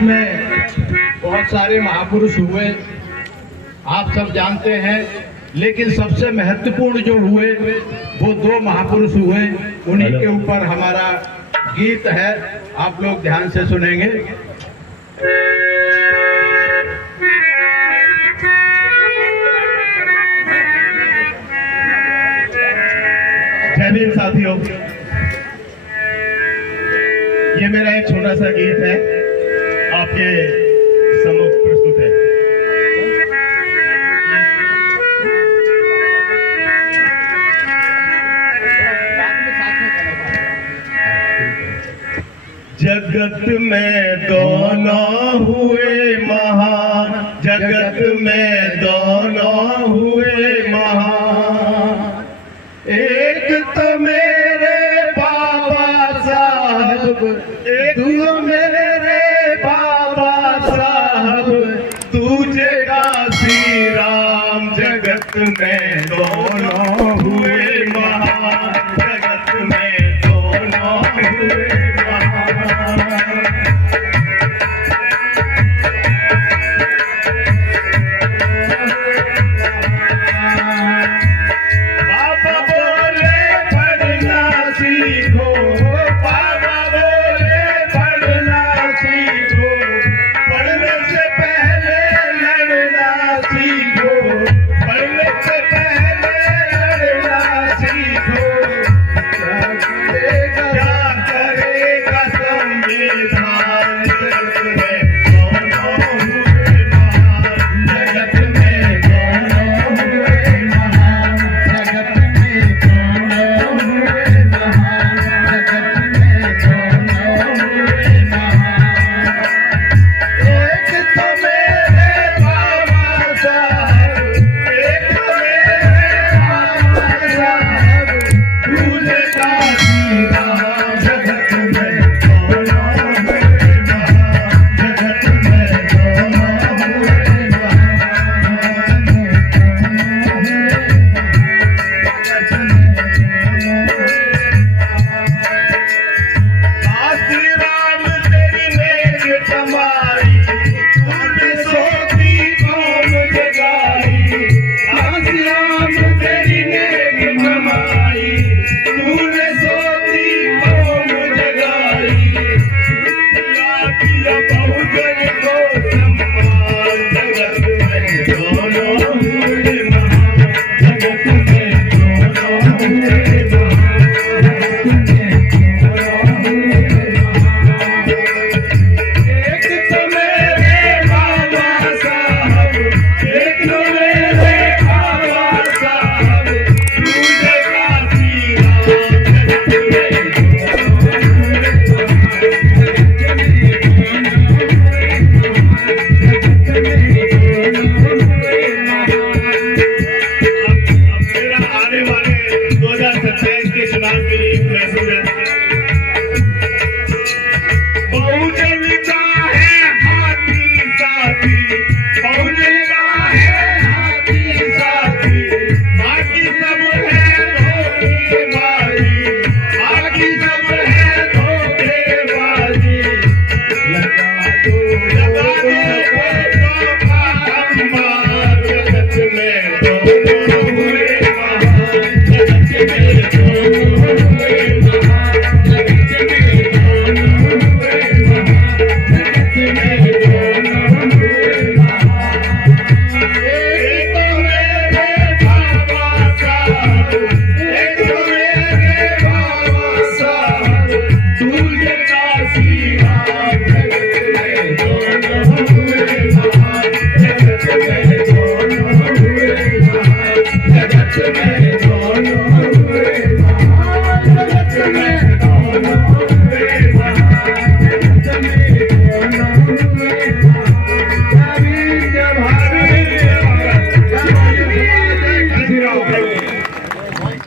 में बहुत सारे महापुरुष हुए, आप सब जानते हैं, लेकिन सबसे महत्वपूर्ण जो हुए वो दो महापुरुष हुए। उन्हीं के ऊपर हमारा गीत है, आप लोग ध्यान से सुनेंगे। जय भीम साथियों, ये मेरा एक छोटा सा गीत है, आपके सम्मुख प्रस्तुत है। जगत में दोनों हुए महान, जगत में दोनों हुए महान, एक तो मेरे बाबा साहब, एक तो मेरे बाबा साहब,